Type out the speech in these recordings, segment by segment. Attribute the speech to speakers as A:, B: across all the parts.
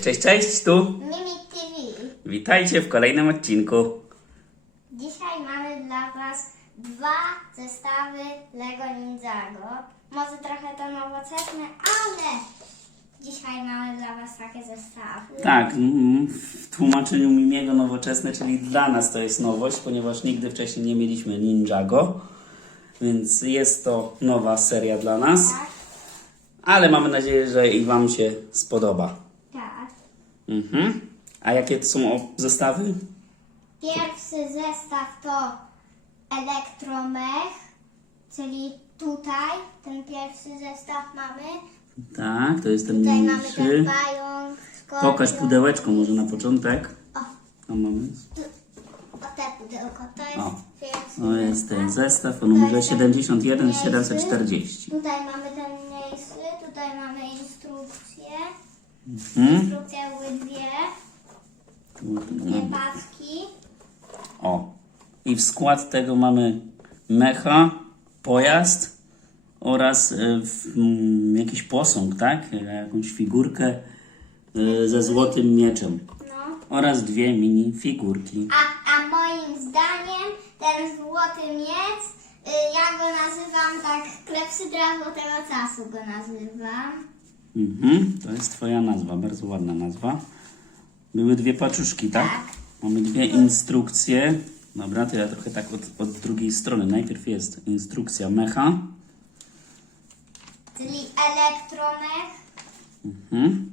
A: Cześć, cześć, cześć, tu.
B: Mimi TV.
A: Witajcie w kolejnym odcinku.
B: Dzisiaj mamy dla Was dwa zestawy Lego Ninjago. Może trochę to nowoczesne, ale dzisiaj mamy dla Was takie zestawy.
A: Tak, mm, w tłumaczeniu Mimiego nowoczesne, czyli dla nas to jest nowość, ponieważ nigdy wcześniej nie mieliśmy Ninjago, więc jest to nowa seria dla nas,
B: Tak,
A: ale mamy nadzieję, że i Wam się spodoba. Mhm. A jakie to są o- zestawy?
B: Pierwszy zestaw to Elektromech, czyli tutaj ten pierwszy zestaw mamy.
A: Tak, to jest ten
B: Tutaj mamy ten
A: mniejszy.
B: pająk, skorpion.
A: Pokaż pudełeczko może na początek.
B: O,
A: mamy.
B: o te pudełko, to jest
A: O.
B: pierwszy
A: To jest ten
B: zestaw.
A: zestaw o numerze
B: Tutaj ten
A: 71
B: mniejszy.
A: 740.
B: Tutaj mamy ten mniejszy, tutaj mamy instrukcję.
A: Mhm.
B: Instrukcje były dwie, dwie.
A: O. I w skład tego mamy mecha, pojazd oraz e, w, mm, jakiś posąg, tak? Jakąś figurkę e, ze złotym mieczem.
B: No.
A: Oraz dwie mini figurki.
B: A, a moim zdaniem ten złoty miecz, y, ja go nazywam tak klepsydra złotego czasu go nazywam.
A: Mhm. To jest twoja nazwa, bardzo ładna nazwa. Były dwie paczuszki, tak?
B: Tak.
A: Mamy dwie instrukcje. Dobra, to ja trochę tak od, od drugiej strony. Najpierw jest instrukcja mecha.
B: Czyli elektromech.
A: Mhm.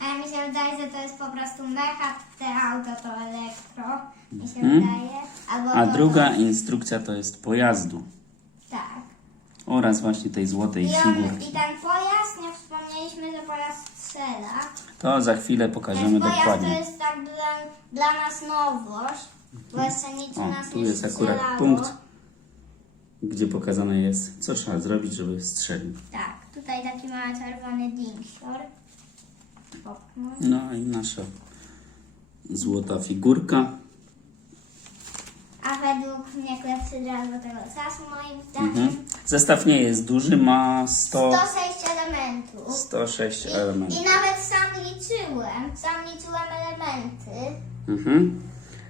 B: A mi się wydaje, że to jest po prostu mecha, te auto to elektro. Mi się
A: Mhm.
B: wydaje. Albo
A: A
B: to-
A: druga instrukcja to jest pojazdu.
B: Tak.
A: Oraz właśnie tej złotej
B: I, on,
A: figurki.
B: I ten pojazd, nie że pojazd strzela.
A: To za chwilę pokażemy
B: Ten pojazd to
A: dokładnie.
B: jest tak dla, dla nas nowość, bo jeszcze nic u
A: O,
B: nas
A: tu
B: nie
A: jest akurat
B: strzelało.
A: punkt, gdzie pokazane jest, co trzeba zrobić, żeby strzelił.
B: Tak, tutaj taki mały czerwony. Popchnąć.
A: No i nasza złota figurka.
B: A według mnie klepsydra złotego czasu moim zdaniem
A: Mhm. Zestaw nie jest duży, ma 100,
B: 106 elementów.
A: 106
B: I,
A: elementów.
B: I nawet sam liczyłem, sam liczyłem elementy.
A: Mhm.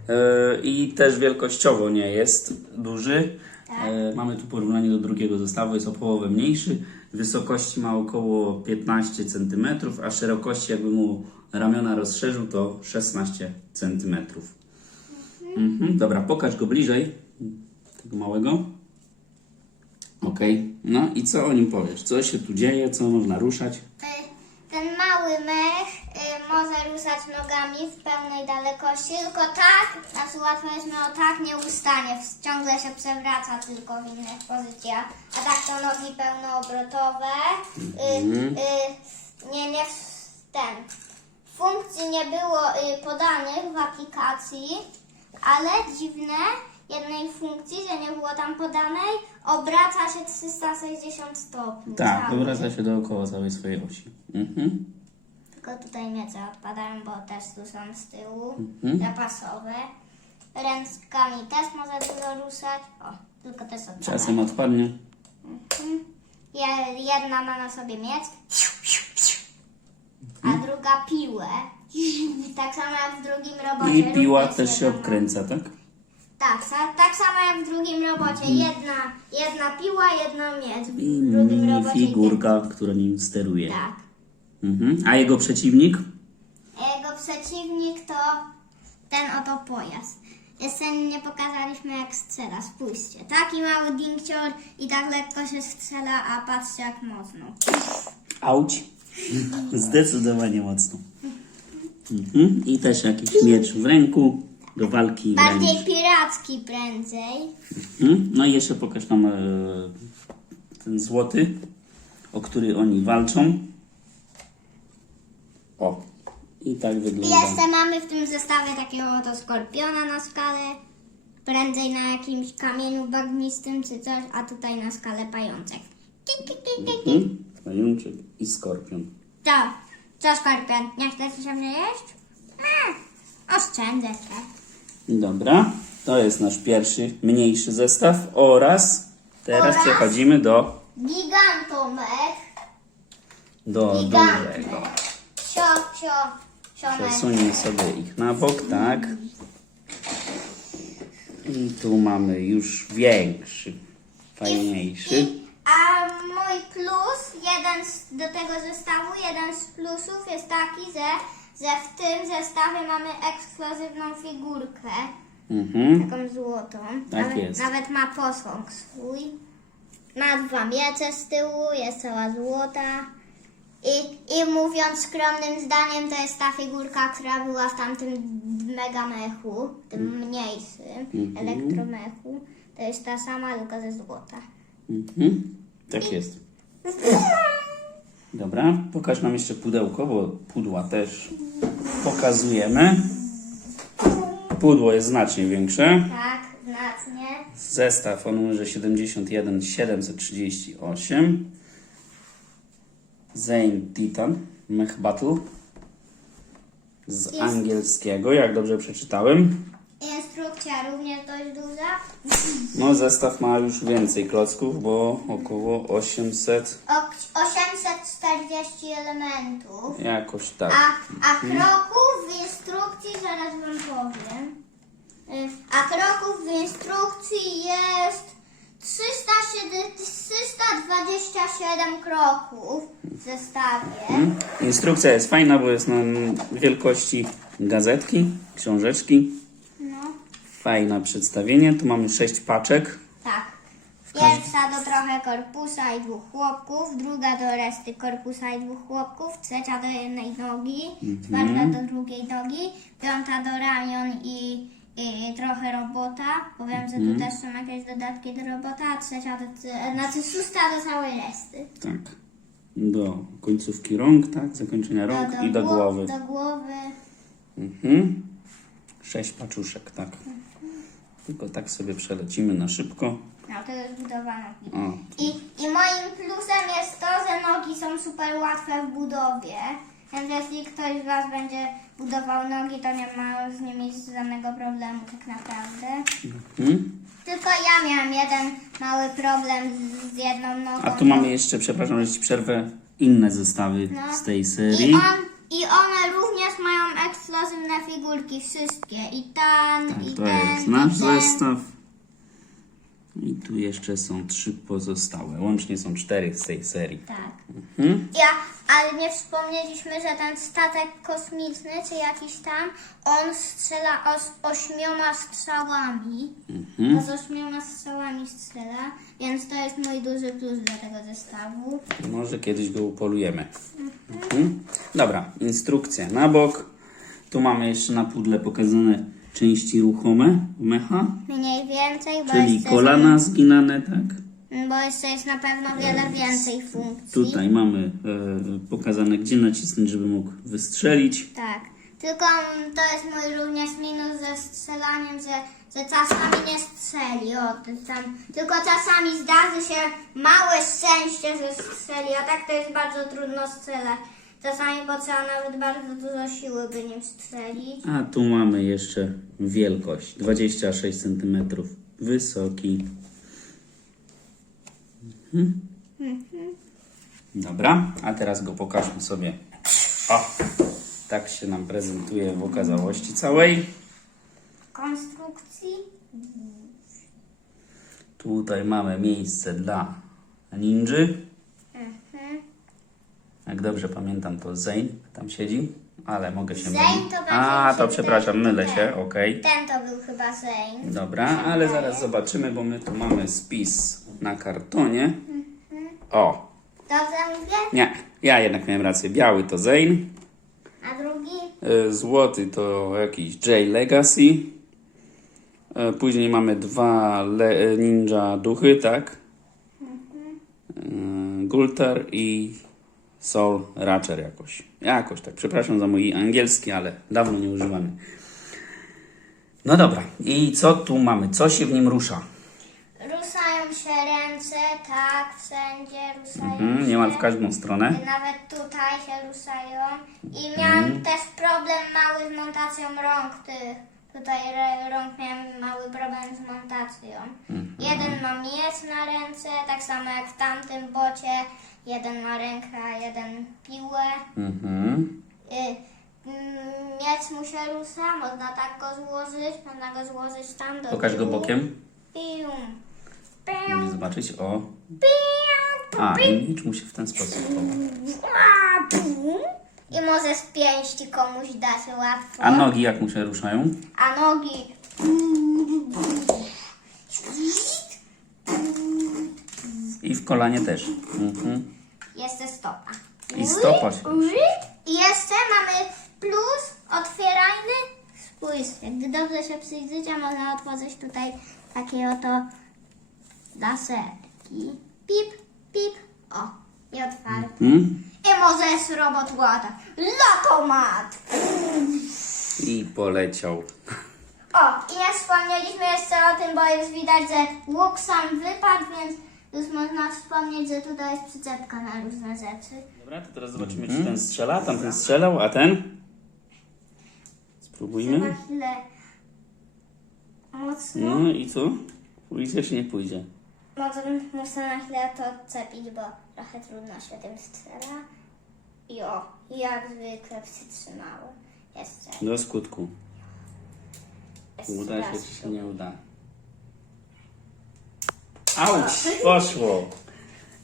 A: E, I też wielkościowo nie jest duży.
B: Tak.
A: E, Mamy tu porównanie do drugiego zestawu, jest o połowę mniejszy. Wysokości ma około 15 cm, a szerokości jakby mu ramiona rozszerzył to 16 cm. Mhm. Dobra, pokaż go bliżej, tego małego. Okej, no i co o nim powiesz? Co się tu dzieje, co można ruszać?
B: Y, Ten mały mech y, może ruszać nogami w pełnej dalekości, tylko tak, na przykład powiedzmy o tak nie ustanie, ciągle się przewraca tylko w innych pozycjach, a tak to nogi pełnoobrotowe, y, y, nie, nie, w- ten, funkcji nie było y, podanych w aplikacji, ale dziwne, jednej funkcji, że nie było tam podanej, obraca się 360 stopni.
A: Tak,
B: cały.
A: obraca się dookoła całej swojej osi. Mhm.
B: Tylko tutaj miecze odpadają, bo też tu są z tyłu,
A: Mhm.
B: zapasowe. Ręczkami też może dużo ruszać. O, tylko też odpadają.
A: Czasem odpadnie.
B: Mhm. Je- Jedna ma na sobie miecz, a druga piłę. Tak samo jak w drugim robocie.
A: I piła
B: również
A: też się
B: jedna
A: obkręca, tak?
B: Tak, sa- tak samo jak w drugim robocie. Jedna, jedna piła, jedna miecz. W
A: I
B: drugim robocie
A: figurka, która nim steruje.
B: Tak.
A: Mhm. A jego przeciwnik?
B: A Jego przeciwnik to ten oto pojazd. Jeszcze nie pokazaliśmy jak strzela, spójrzcie. Taki mały dinkcior i tak lekko się strzela, a patrzcie jak mocno.
A: Auć. Zdecydowanie mocno. Mhm. I też jakiś miecz w ręku do walki
B: Bardziej
A: wręcz.
B: piracki prędzej.
A: Mhm. No i jeszcze pokaż nam e, ten złoty, o który oni walczą. O. I tak
B: I
A: wygląda.
B: jeszcze mamy w tym zestawie takiego oto skorpiona na skalę. Prędzej na jakimś kamieniu bagnistym czy coś, a tutaj na skalę pajączek. Tik, tik, tik, tik.
A: Mhm. Pajączek i skorpion.
B: Co? Co skorpion? Nie chcesz się mnie jeść? A, oszczędzę się.
A: Dobra, to jest nasz pierwszy, mniejszy zestaw oraz teraz
B: Oraz?
A: przechodzimy do,
B: Gigantomech.
A: do dużego.
B: Sio, sio, siomek.
A: Przesuńmy sobie ich na bok, tak. I tu mamy już większy, fajniejszy.
B: I, mój plus, jeden z, do tego zestawu, jeden z plusów jest taki, że, że w tym zestawie mamy ekskluzywną figurkę,
A: Mhm.
B: taką złotą.
A: Tak
B: nawet,
A: jest.
B: Nawet ma posąg swój. Ma dwa miecze z tyłu, jest cała złota. I, I mówiąc skromnym zdaniem, to jest ta figurka, która była w tamtym megamechu, tym mniejszym
A: Mhm.
B: elektromechu. To jest ta sama, tylko ze złota.
A: Mhm. Tak jest. Dobra, pokaż nam jeszcze pudełko, bo pudła też pokazujemy. Pudło jest znacznie większe.
B: Tak, znacznie.
A: Zestaw o numerze 71 738. Zane Titan Mech Battle z angielskiego, jak dobrze przeczytałem.
B: Instrukcja również dość duża.
A: No, zestaw ma już więcej klocków, bo około 800,
B: O 840 elementów.
A: jakoś tak.
B: A, a kroków w instrukcji zaraz wam powiem. Y, A kroków w instrukcji jest 307 327 kroków w zestawie.
A: Instrukcja jest fajna, bo jest na wielkości gazetki, książeczki. Fajne przedstawienie. Tu mamy 6 paczek.
B: tak. Pierwsza do trochę korpusa i dwóch chłopków, druga do reszty korpusa i dwóch chłopków, trzecia do jednej nogi, czwarta do drugiej nogi, piąta do ramion i, i trochę robota, bo wiem, że tu też są jakieś dodatki do robota, a trzecia do, znaczy szósta do całej reszty.
A: Tak. Do końcówki rąk, tak? Zakończenia rąk i do
B: gło-
A: głowy.
B: Do głowy.
A: Mhm. Sześć paczuszek, tak. Tylko tak sobie przelecimy na szybko.
B: No to jest budowa nogi.
A: O,
B: I, I moim plusem jest to, że nogi są super łatwe w budowie. Więc jeśli ktoś z Was będzie budował nogi, to nie ma z nimi żadnego problemu tak naprawdę.
A: mhm.
B: Tylko ja miałam jeden mały problem z, z jedną nogą.
A: A tu mamy jeszcze, przepraszam, że ci przerwę, inne zestawy
B: No.
A: z tej
B: I,
A: serii.
B: on, I one również mają ekskluzywne figurki, wszystkie. I ten,
A: Tak,
B: i
A: to
B: ten,
A: jest
B: i
A: nasz
B: ten.
A: zestaw. I tu jeszcze są trzy pozostałe. Łącznie są cztery z tej serii.
B: Tak.
A: Mhm.
B: Ja, ale nie wspomnieliśmy, że ten statek kosmiczny, czy jakiś tam, on strzela os, ośmioma strzałami.
A: Mhm.
B: To z ośmioma strzałami strzela, więc to jest mój duży plus dla tego zestawu.
A: Może kiedyś go upolujemy. Mhm. Dobra, instrukcja na bok. Tu mamy jeszcze na pudle pokazane części ruchome mecha,
B: Mniej więcej, bo
A: czyli
B: jeszcze,
A: kolana zginane, tak?
B: bo jeszcze jest na pewno wiele więcej funkcji.
A: Tutaj mamy e, pokazane, gdzie nacisnąć, żeby mógł wystrzelić.
B: Tak. Tylko mm, to jest mój również minus ze strzelaniem, że, że czasami nie strzeli. O, to tam, tylko czasami zdarzy się małe szczęście, że strzeli, a tak to jest bardzo trudno strzelać. Czasami potrzeba nawet bardzo dużo siły, by nim strzelić.
A: A tu mamy jeszcze wielkość 26 cm wysoki. Mhm. Dobra, a teraz go pokażmy sobie. O, tak się nam prezentuje w okazałości całej.
B: Konstrukcji?
A: Tutaj mamy miejsce dla ninży.
B: Mhm.
A: Jak dobrze pamiętam, to Zane tam siedzi, ale mogę się
B: Zane
A: mylić.
B: to
A: A, to przepraszam,
B: wydaje,
A: mylę się,
B: ten.
A: okej.
B: Ten to był chyba Zane.
A: Dobra, ale zaraz zobaczymy, bo my tu mamy spis na kartonie. O,
B: Dobrze mówię?
A: nie, ja jednak miałem rację. Biały to Zane,
B: A drugi?
A: y, złoty to jakiś J Legacy. Y, Później mamy dwa le- ninja duchy, tak? Y, Gultar i Soul Ratcher jakoś. Jakoś tak. Przepraszam za mój angielski, ale dawno nie używamy. No dobra, i co tu mamy? Co się w nim rusza?
B: Ruszają się ręce, tak, wszędzie ruszają
A: Mhm,
B: się.
A: nie ma w każdą stronę.
B: Nawet tutaj się ruszają. I miałam też problem mały z montacją rąk tych. Tutaj rąk miałem mały problem z montacją. Jeden ma miecz na ręce, tak samo jak w tamtym bocie. Jeden ma rękę, a jeden piłę.
A: Mhm.
B: mm, miec mu się rusza, można tak go złożyć, można go złożyć tam do
A: Pokaż go
B: tyłu.
A: bokiem.
B: Pium.
A: Żeby
B: Pium.
A: zobaczyć. O.
B: Pium.
A: A, i miecz mu się w ten sposób chowa.
B: A, pum. I może z pięści komuś dać łatwo.
A: A nogi jak mu się ruszają?
B: A nogi.
A: W kolanie też. Mhm.
B: Jeszcze stopa.
A: I stopa się
B: I jeszcze mamy plus otwierajny. Spójrzcie, gdy dobrze się przyjrzycie, można otworzyć tutaj takie oto laserki. Pip, pip. O, i otwarte.
A: Hmm?
B: I możesz robot łata. Lotomat!
A: I poleciał.
B: O, i nie wspomnieliśmy jeszcze o tym, bo już widać, że łuk sam wypadł, więc już można wspomnieć, że tutaj jest przyczepka na różne rzeczy.
A: Dobra, to teraz zobaczymy, czy ten strzela. Tamten strzelał, a ten? Spróbujmy.
B: Chwilę mocno.
A: No i co? Pójdzie czy nie pójdzie?
B: Może muszę na chwilę to odcepić, bo trochę trudno się tym strzela. I o, jak zwykle przytrzymały. Jeszcze.
A: Do skutku. Uda się czy się nie uda? Auć! Poszło!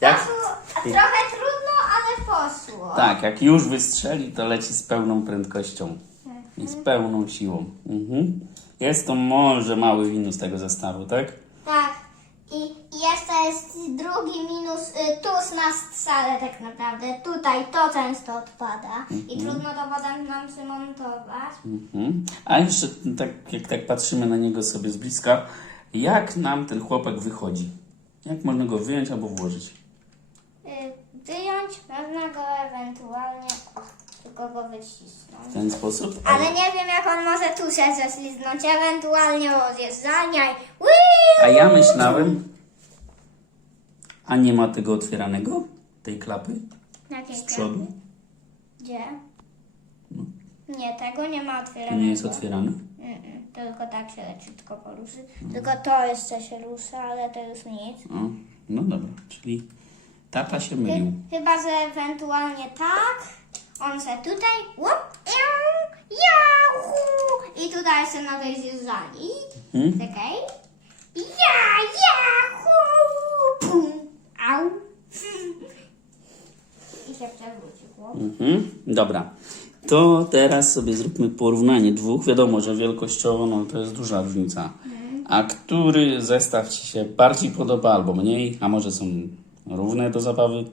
A: Jak,
B: trochę trudno, ale poszło.
A: tak, jak już wystrzeli, to leci z pełną prędkością i z pełną siłą. Mhm. Jest to może mały minus tego zestawu, tak?
B: Tak. I i jeszcze jest drugi minus, y, tu na strzale tak naprawdę. Tutaj to często odpada i trudno to potem nam przymontować.
A: Mhm. A jeszcze tak, jak tak patrzymy na niego sobie z bliska, jak nam ten chłopak wychodzi? Jak można go wyjąć albo włożyć?
B: Y, Wyjąć można go ewentualnie, tylko go
A: W
B: wycisnąć.
A: ten sposób?
B: Ale nie wiem jak on może tu się ześliznąć, ewentualnie rozjeżdżania i!
A: A ja myślałem, a nie ma tego otwieranego? Tej klapy
B: Jakiej
A: z przodu?
B: Gdzie? Nie, tego nie ma
A: To
B: otwieranego.
A: nie jest otwierane?
B: Tylko tak się leciutko poruszy. Tylko to jeszcze się rusza, ale to już nic.
A: O, no dobra, czyli tata się mylił.
B: Chyba, że ewentualnie tak. On se tutaj. Łup, iu, jahu! I tutaj się na zjeżdżali.
A: Mhm.
B: Czekaj. Ja, jahu! Pum, au. I się przewrócił. chłop.
A: Mhm. Dobra, to teraz sobie zróbmy porównanie dwóch. Wiadomo, że wielkościowo no, to jest duża różnica. A który zestaw Ci się bardziej podoba albo mniej? A może są równe do zabawy?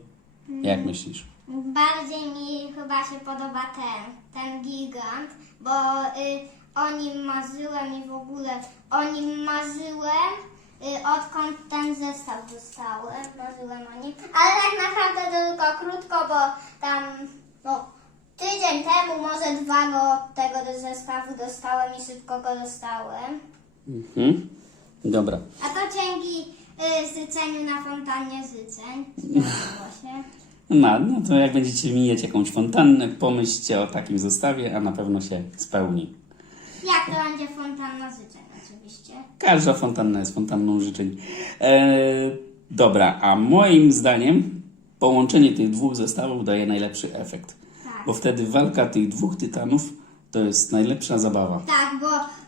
A: Jak myślisz?
B: Bardziej mi chyba się podoba ten, ten gigant, bo y, o nim marzyłem i w ogóle o nim marzyłem, y, odkąd ten zestaw dostałem, marzyłem o nim, ale tak naprawdę to tylko krótko, bo tam no, tydzień temu, może dwa go tego zestawu dostałem i szybko go dostałem.
A: Mhm. Dobra.
B: A to dzięki y, na fontannie życzeń. Zdarzyło się.
A: No, no to jak będziecie mijać jakąś fontannę, pomyślcie o takim zestawie, a na pewno się spełni.
B: Jak to będzie fontanna życzeń oczywiście.
A: Każda fontanna jest fontanną życzeń. E, dobra, a moim zdaniem połączenie tych dwóch zestawów daje najlepszy efekt. Bo wtedy walka tych dwóch tytanów to jest najlepsza zabawa.
B: Tak, bo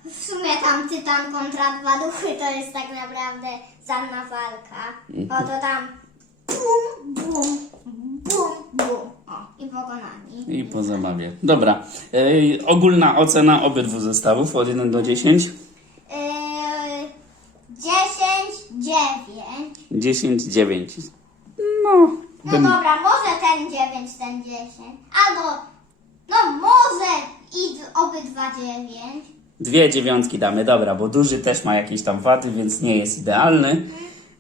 B: w sumie tam tytan kontra dwa duchy to jest tak naprawdę żadna walka. Oto tam bum, bum, bum, bum. O, i pokonani.
A: I po zabawie. Dobra, e, ogólna ocena obydwu zestawów od 1 do 10.
B: Yy, 10, 9.
A: 10, 9. No,
B: No
A: bym,
B: dobra, może ten 9, ten 10. Albo, no może i obydwa 9.
A: dwie dziewiątki damy, dobra, bo duży też ma jakieś tam wady, więc nie jest idealny.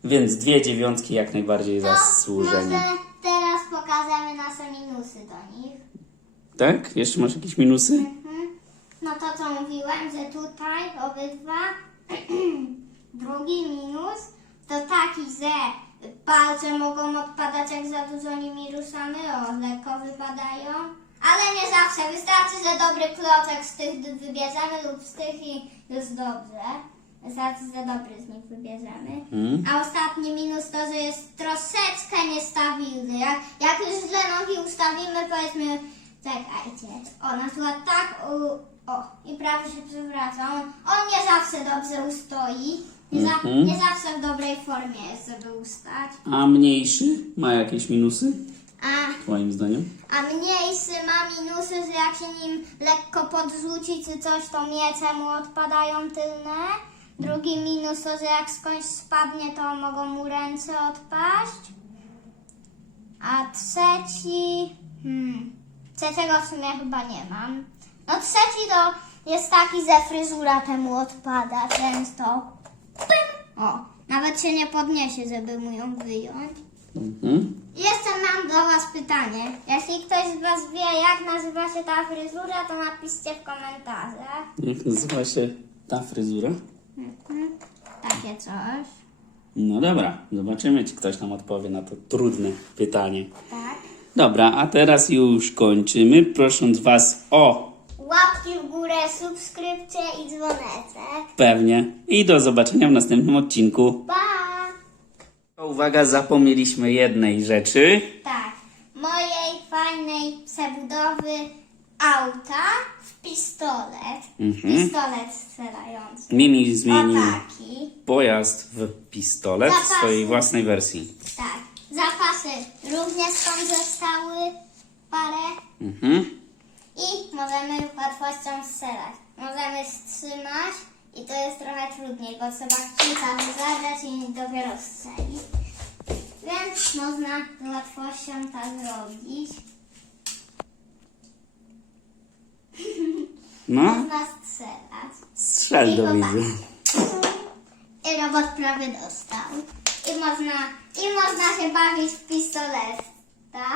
A: Więc dwie dziewiątki jak najbardziej zasłużenie.
B: może teraz pokażemy nasze minusy do nich.
A: Tak? Jeszcze masz jakieś minusy?
B: Mhm. No to co mówiłem, że tutaj obydwa drugi minus to taki, że palce mogą odpadać jak za dużo nimi ruszamy, o lekko wypadają. Ale nie zawsze, wystarczy, że dobry klocek z tych wybierzemy lub z tych i już dobrze. Wystarczy, że dobry z nich wybierzemy.
A: Mhm.
B: A ostatni minus to, że jest troszeczkę niestabilny. Jak, jak już źle nogi ustawimy, powiedzmy, Czekajcie. O, na przykład tak, u, o, i prawie się przewraca. On, on nie zawsze dobrze ustoi. Nie, za,
A: Mhm.
B: nie zawsze w dobrej formie jest, żeby ustać.
A: A mniejszy ma jakieś minusy,
B: A,
A: twoim zdaniem?
B: a mniejszy ma minusy, że jak się nim lekko podrzuci czy coś, to miece mu odpadają tylne. Drugi minus to, że jak skądś spadnie, to mogą mu ręce odpaść. A trzeci... Hmm, trzeciego w sumie chyba nie mam. No trzeci to jest taki, że fryzura temu odpada często. O, nawet się nie podniesie, żeby mu ją wyjąć.
A: Mhm.
B: Jeszcze mam do Was pytanie. Jeśli ktoś z Was wie, jak nazywa się ta fryzura, to napiszcie w komentarzach.
A: Jak nazywa się ta fryzura?
B: Mhm. Takie coś.
A: No dobra, zobaczymy, czy ktoś nam odpowie na to trudne pytanie.
B: Tak.
A: Dobra, a teraz już kończymy, prosząc Was o
B: Łapki w górę, subskrypcję i dzwoneczek.
A: pewnie i do zobaczenia w następnym odcinku.
B: Pa!
A: Uwaga, zapomnieliśmy jednej rzeczy.
B: Tak. Mojej fajnej przebudowy auta w pistolet.
A: Mhm.
B: Pistolet strzelający.
A: Mimi
B: O
A: zmienił
B: taki.
A: pojazd w pistolet w
B: Zapasy.
A: swojej własnej wersji.
B: Tak. Zapasy również tam zostały parę.
A: Mhm.
B: I możemy łatwością strzelać. Możemy wstrzymać i to jest trochę trudniej, bo trzeba kilka zabrać i dopiero strzelić. Więc można z łatwością tak zrobić.
A: No,
B: Można strzelać.
A: strzel do widza.
B: I robot prawie dostał. I można, i można się bawić w pistoleta.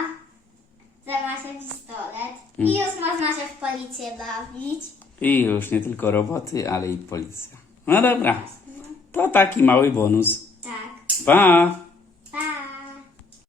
B: Że ma się pistolet. I już można się w policję bawić.
A: I już nie tylko roboty, ale i policja. No dobra, to taki mały bonus.
B: Tak.
A: Pa!